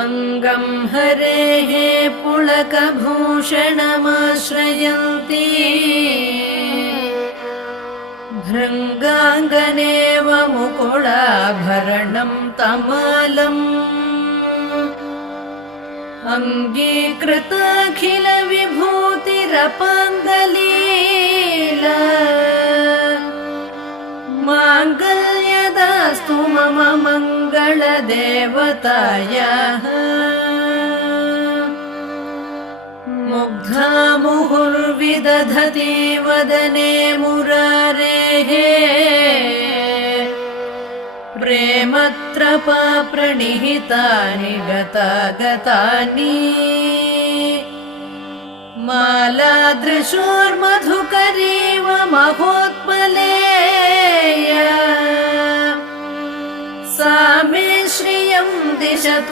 अङ्गं हरेः पुलकभूषणमाश्रयन्ती भृङ्गाङ्गनेव मुकुलाभरणं तमालम् अङ्गीकृताखिलविभूतिरपाङ्गलीला माङ्गल्यदास्तु मम मङ्गलदेवतायाः मुग्धा मुहुर्विदधति वदने मुरारेः प्रेमत्रपा प्रणिहितानि गतागतानि मालादृशोर्मधुकरीव महोत्पलेया सा मे श्रियं दिशतु